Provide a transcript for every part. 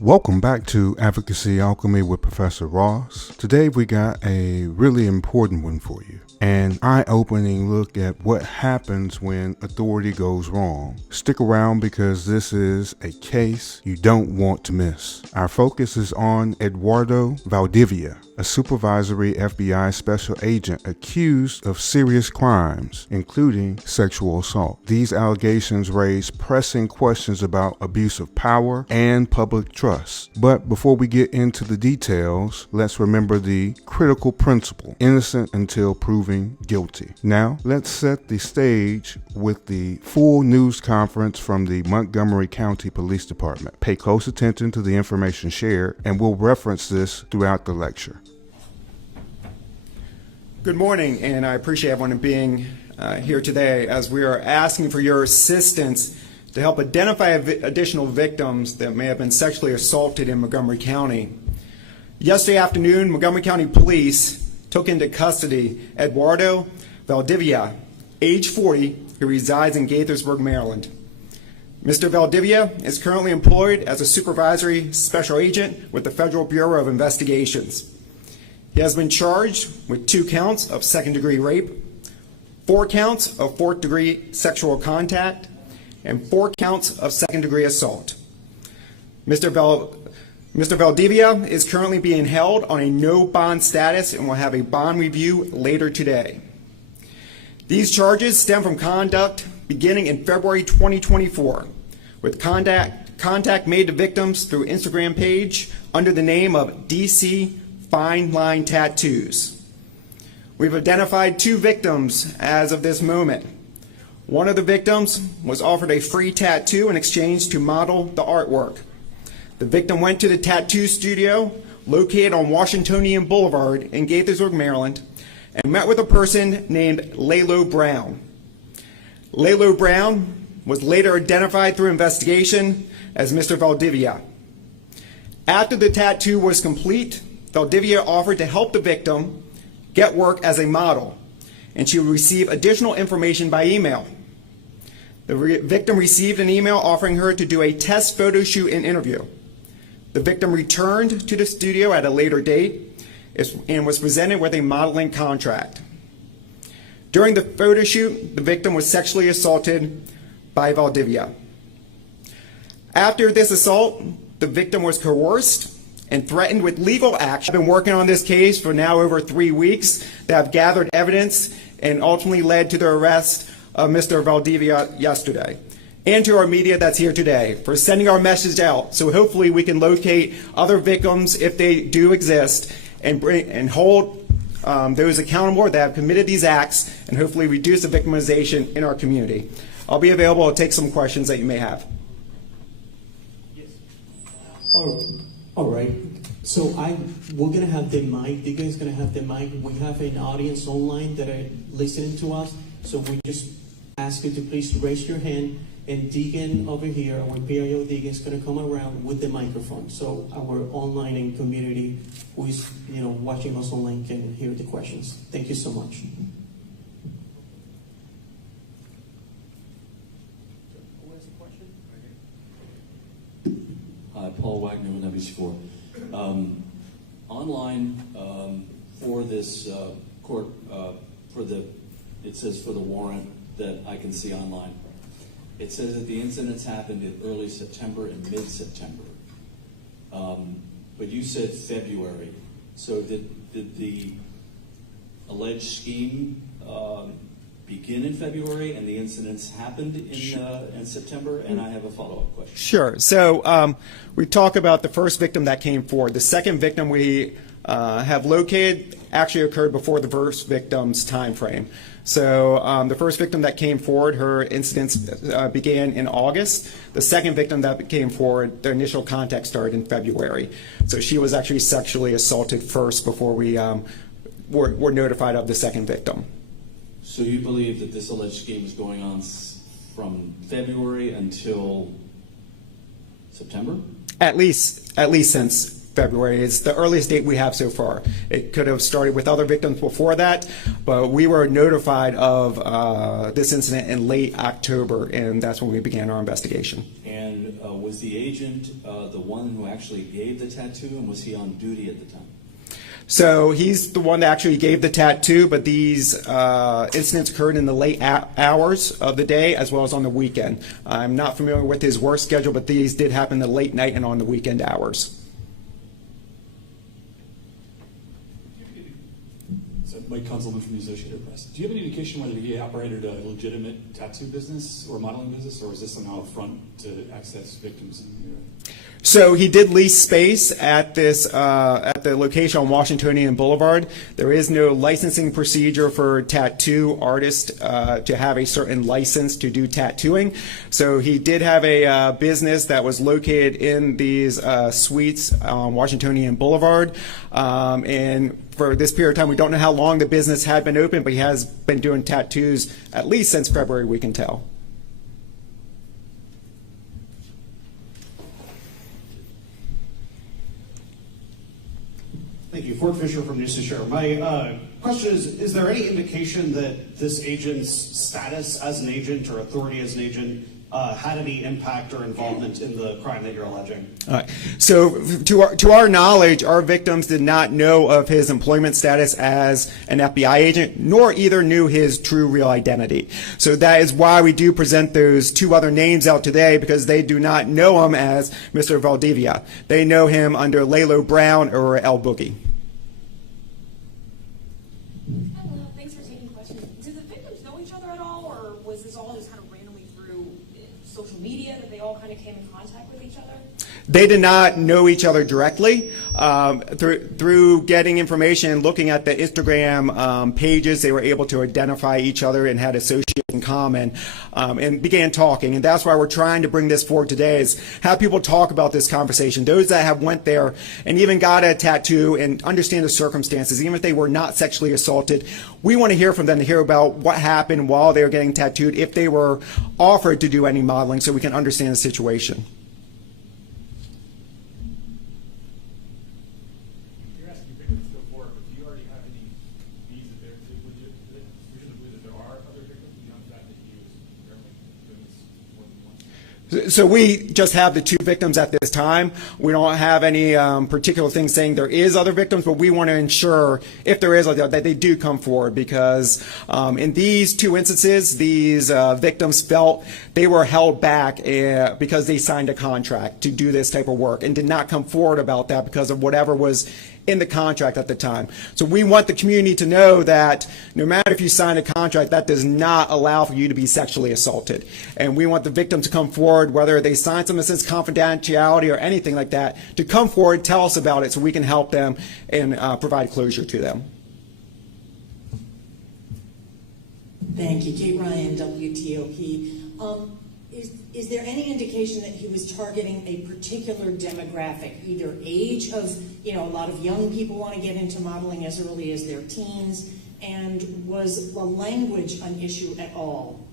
Welcome back to Advocacy Alchemy with Professor Ross. Today we got a really important one for you. An eye-opening look at what happens when authority goes wrong. Stick around because this is a case you don't want to miss. Our focus is on Eduardo Valdivia, a supervisory FBI special agent accused of serious crimes, including sexual assault. These allegations raise pressing questions about abuse of power and public trust. But before we get into the details, let's remember the critical principle: innocent until proven guilty. Now, let's set the stage with the full news conference from the Montgomery County Police Department. Pay close attention to the information shared, and we'll reference this throughout the lecture. Good morning, and I appreciate everyone being here today as we are asking for your assistance to help identify additional victims that may have been sexually assaulted in Montgomery County. Yesterday afternoon, Montgomery County Police took into custody Eduardo Valdivia, age 40, who resides in Gaithersburg, Maryland. Mr. Valdivia is currently employed as a supervisory special agent with the Federal Bureau of Investigations. He has been charged with 2 counts of second-degree rape, 4 counts of fourth-degree sexual contact, and 4 counts of second-degree assault. Mr. Valdivia is currently being held on a no bond status and will have a bond review later today. These charges stem from conduct beginning in February 2024, with contact made to victims through Instagram page under the name of DC Fine Line Tattoos. We've identified 2 victims as of this moment. One of the victims was offered a free tattoo in exchange to model the artwork. The victim went to the tattoo studio located on Washingtonian Boulevard in Gaithersburg, Maryland, and met with a person named Lalo Brown. Lalo Brown was later identified through investigation as Mr. Valdivia. After the tattoo was complete, Valdivia offered to help the victim get work as a model, and she would receive additional information by email. The victim received an email offering her to do a test photo shoot and interview. The victim returned to the studio at a later date and was presented with a modeling contract. During the photo shoot, the victim was sexually assaulted by Valdivia. After this assault, the victim was coerced and threatened with legal action. I've been working on this case for now over 3 weeks that have gathered evidence and ultimately led to the arrest of Mr. Valdivia yesterday, and to our media that's here today for sending our message out. So hopefully we can locate other victims if they do exist and hold those accountable that have committed these acts, and hopefully reduce the victimization in our community. I'll be available to take some questions that you may have. Yes. All right. So we're gonna have the mic. You guys gonna have the mic. We have an audience online that are listening to us. So we just ask you to please raise your hand, and Deegan over here, our PIO Deegan, is going to come around with the microphone, so our online and community who is watching us online can hear the questions. Thank you so much. Who has a question? Hi, Paul Wagner with WC4. Online for this court it says for the warrant that I can see online. It says that the incidents happened in early September and mid-September. But you said February. So did the alleged scheme begin in February and the incidents happened in September? And I have a follow-up question. Sure. So we talk about the first victim that came forward. The second victim we have located actually occurred before the first victim's time frame. So the first victim that came forward, her incidents began in August. The second victim that came forward, their initial contact started in February. So she was actually sexually assaulted first before we were notified of the second victim. So you believe that this alleged scheme was going on from February until September? At least since February is the earliest date we have so far. It could have started with other victims before that, but we were notified of this incident in late October, and that's when we began our investigation. And And was the agent the one who actually gave the tattoo, and was he on duty at the time? So he's the one that actually gave the tattoo, but these incidents occurred in the late hours of the day as well as on the weekend. I'm not familiar with his work schedule, but these did happen in the late night and on the weekend hours. Mike Kunzelman from the Associated Press. Do you have any indication whether he operated a legitimate tattoo business or modeling business, or was this somehow a front to access victims in the area? So he did lease space at this at the location on Washingtonian Boulevard. There is no licensing procedure for tattoo artists to have a certain license to do tattooing. So he did have a business that was located in these suites on Washingtonian Boulevard, and for this period of time, we don't know how long the business had been open, but he has been doing tattoos at least since February, we can tell. Thank you. Fort Fisher from News to Share. My question is there any indication that this agent's status as an agent or authority as an agent had any impact or involvement in the crime that you're alleging? All right. So to our knowledge, our victims did not know of his employment status as an FBI agent, nor either knew his true real identity. So that is why we do present those two other names out today, because they do not know him as Mr. Valdivia. They know him under Lalo Brown or El Boogie. Hello, thanks for taking questions. Did the victims know each other at all, or was this all just kind of randomly through social media that they all kind of came in contact with each other? They did not know each other directly. Through getting information and looking at the Instagram pages, they were able to identify each other and had associates in common, and began talking. And that's why we're trying to bring this forward today, is have people talk about this conversation. Those that have went there and even got a tattoo and understand the circumstances, even if they were not sexually assaulted, we want to hear from them, to hear about what happened while they were getting tattooed, if they were offered to do any modeling, so we can understand the situation. So we just have the two victims at this time. We don't have any particular things saying there is other victims, but we want to ensure, if there is, that they do come forward, because in these two instances, these victims felt they were held back because they signed a contract to do this type of work and did not come forward about that because of whatever was in the contract at the time. So we want the community to know that no matter if you sign a contract, that does not allow for you to be sexually assaulted. And we want the victim to come forward, whether they sign something that says confidentiality or anything like that, to come forward, tell us about it so we can help them and provide closure to them. Thank you. Kate Ryan, WTOP. Is there any indication that he was targeting a particular demographic, either age of, a lot of young people want to get into modeling as early as their teens, and was the language an issue at all?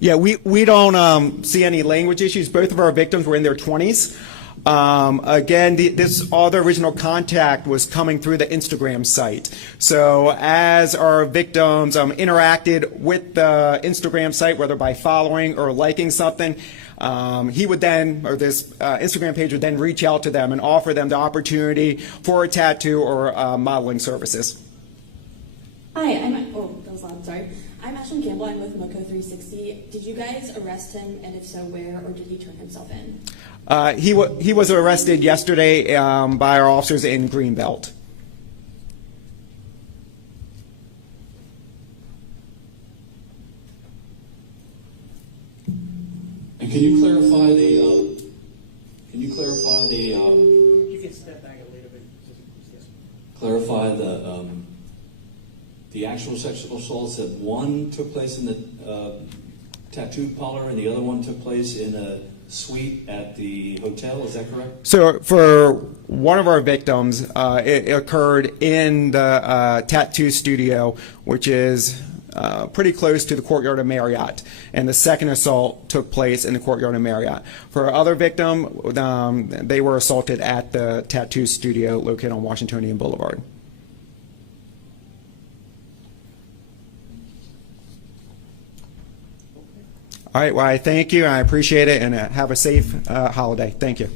Yeah, we don't see any language issues. Both of our victims were in their 20s. Again, all the original contact was coming through the Instagram site. So as our victims interacted with the Instagram site, whether by following or liking something, he would then, or this Instagram page would then reach out to them and offer them the opportunity for a tattoo or modeling services. Hi, that was loud, sorry. I'm Ashlyn Campbell, I'm with Moco 360. Did you guys arrest him, and if so, where, or did he turn himself in? He was arrested yesterday by our officers in Greenbelt. And can you clarify the? You can step back a little bit. Clarify the actual sexual assaults, that one took place in the tattoo parlor and the other one took place in a suite at the hotel. Is that correct? So for one of our victims, it occurred in the tattoo studio, which is pretty close to the courtyard of Marriott, and the second assault took place in the courtyard of Marriott. For our other victim, they were assaulted at the tattoo studio located on Washingtonian Boulevard. All right, well, I thank you, I appreciate it, and have a safe holiday. Thank you.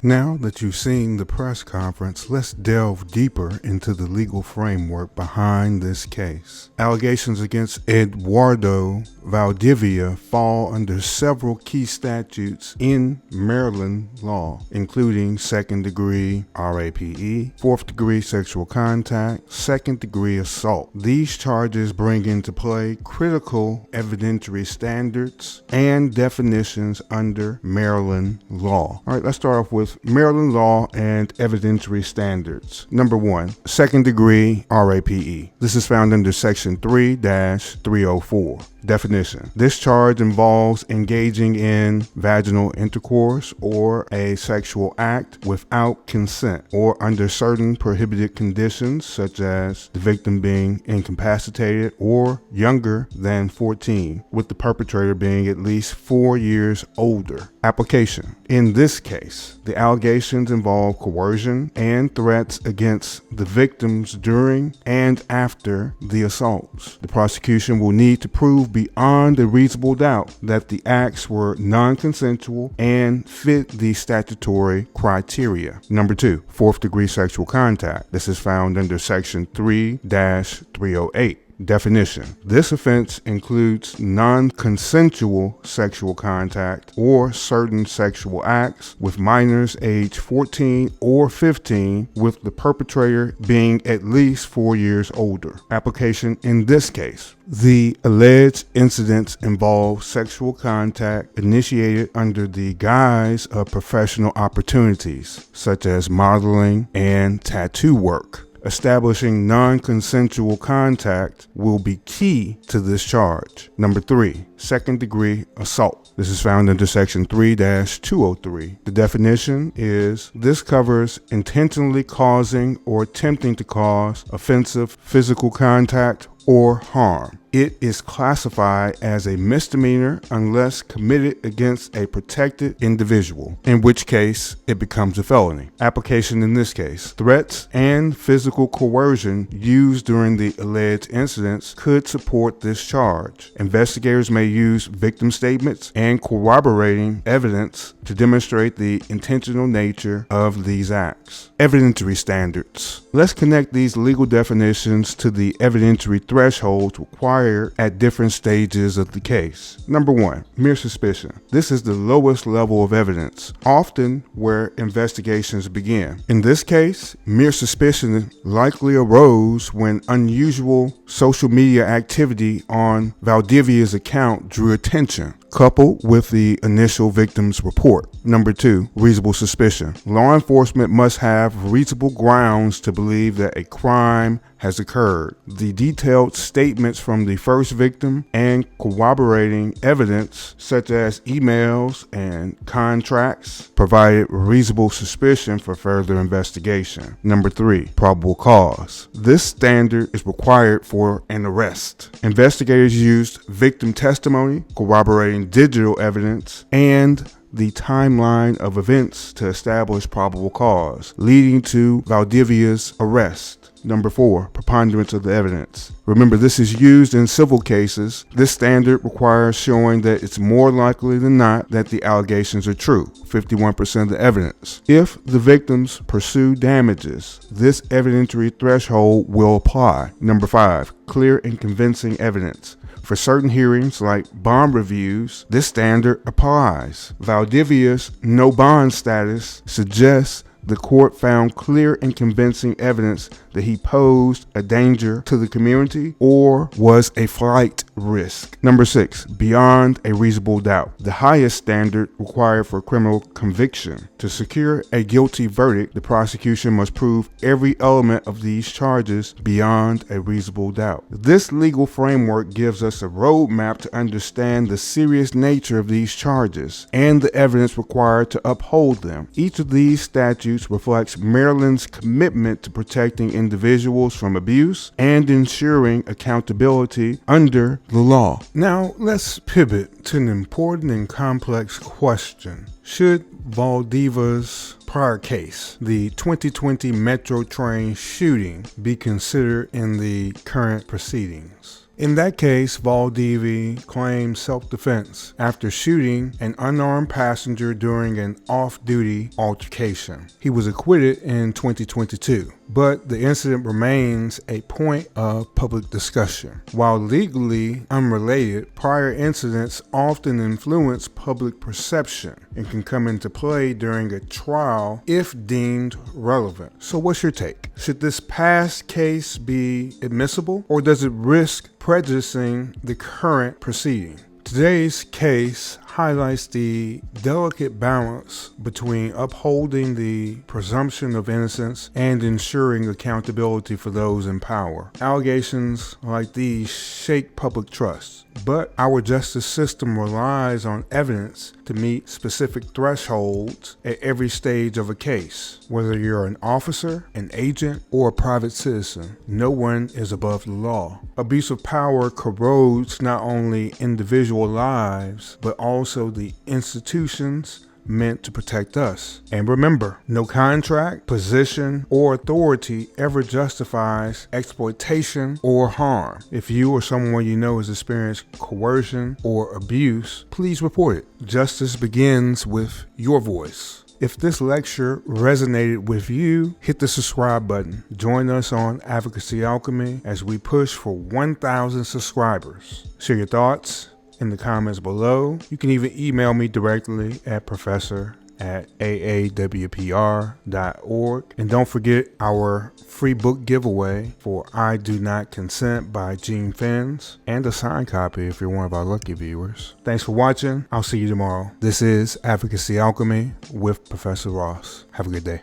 Now that you've seen the press conference, let's delve deeper into the legal framework behind this case. Allegations against Eduardo Valdivia fall under several key statutes in Maryland law, including second-degree RAPE, fourth-degree sexual contact, second-degree assault. These charges bring into play critical evidentiary standards and definitions under Maryland law. All right, let's start off with Maryland law and evidentiary standards. Number 1, second-degree RAPE. This is found under Section 3-304. Definition. This charge involves engaging in vaginal intercourse or a sexual act without consent or under certain prohibited conditions, such as the victim being incapacitated or younger than 14, with the perpetrator being at least 4 years older. Application. In this case, the allegations involve coercion and threats against the victims during and after the assaults. The prosecution will need to prove beyond a reasonable doubt that the acts were non-consensual and fit the statutory criteria. Number 2, fourth-degree sexual contact. This is found under Section 3-308. Definition. This offense includes non-consensual sexual contact or certain sexual acts with minors age 14 or 15, with the perpetrator being at least 4 years older. Application in this case. The alleged incidents involve sexual contact initiated under the guise of professional opportunities, such as modeling and tattoo work. Establishing non-consensual contact will be key to this charge. Number 3, second-degree assault. This is found under Section 3-203. The definition is this covers intentionally causing or attempting to cause offensive physical contact or harm. It is classified as a misdemeanor unless committed against a protected individual, in which case it becomes a felony. Application in this case. Threats and physical coercion used during the alleged incidents could support this charge. Investigators may use victim statements and corroborating evidence to demonstrate the intentional nature of these acts. Evidentiary standards. Let's connect these legal definitions to the evidentiary thresholds required at different stages of the case. Number 1, mere suspicion. This is the lowest level of evidence, often where investigations begin. In this case, mere suspicion likely arose when unusual social media activity on Valdivia's account drew attention, coupled with the initial victim's report. Number 2, reasonable suspicion. Law enforcement must have reasonable grounds to believe that a crime has occurred. The detailed statements from the first victim and corroborating evidence, such as emails and contracts, provided reasonable suspicion for further investigation. Number 3, probable cause. This standard is required for an arrest. Investigators used victim testimony, corroborating digital evidence, and the timeline of events to establish probable cause, leading to Valdivia's arrest. Number 4, preponderance of the evidence. Remember, this is used in civil cases. This standard requires showing that it's more likely than not that the allegations are true, 51% of the evidence. If the victims pursue damages, this evidentiary threshold will apply. Number 5, clear and convincing evidence. For certain hearings, like bond reviews, this standard applies. Valdivia's no bond status suggests the court found clear and convincing evidence that he posed a danger to the community or was a flight risk. Number 6, beyond a reasonable doubt. The highest standard required for criminal conviction. To secure a guilty verdict, the prosecution must prove every element of these charges beyond a reasonable doubt. This legal framework gives us a roadmap to understand the serious nature of these charges and the evidence required to uphold them. Each of these statutes reflects Maryland's commitment to protecting individuals from abuse and ensuring accountability under the law. Now, let's pivot to an important and complex question. Should Valdivia's prior case, the 2020 Metro train shooting, be considered in the current proceedings? In that case, Valdivia claimed self-defense after shooting an unarmed passenger during an off-duty altercation. He was acquitted in 2022, but the incident remains a point of public discussion. While legally unrelated, prior incidents often influence public perception and can come into play during a trial if deemed relevant. So what's your take? Should this past case be admissible, or does it risk prejudicing the current proceeding? Today's case highlights the delicate balance between upholding the presumption of innocence and ensuring accountability for those in power. Allegations like these shake public trust, but our justice system relies on evidence to meet specific thresholds at every stage of a case. Whether you're an officer, an agent, or a private citizen, no one is above the law. Abuse of power corrodes not only individual lives, but also the institutions meant to protect us. And remember, no contract, position, or authority ever justifies exploitation or harm. If you or someone you know has experienced coercion or abuse, please report it. Justice begins with your voice. If this lecture resonated with you, hit the subscribe button. Join us on Advocacy Alchemy as we push for 1,000 subscribers. Share your thoughts in the comments below. You can even email me directly at professor@aawpr.org. And don't forget our free book giveaway for I Do Not Consent by Gene Fins, and a signed copy if you're one of our lucky viewers. Thanks for watching. I'll see you tomorrow. This is Advocacy Alchemy with Professor Ross. Have a good day.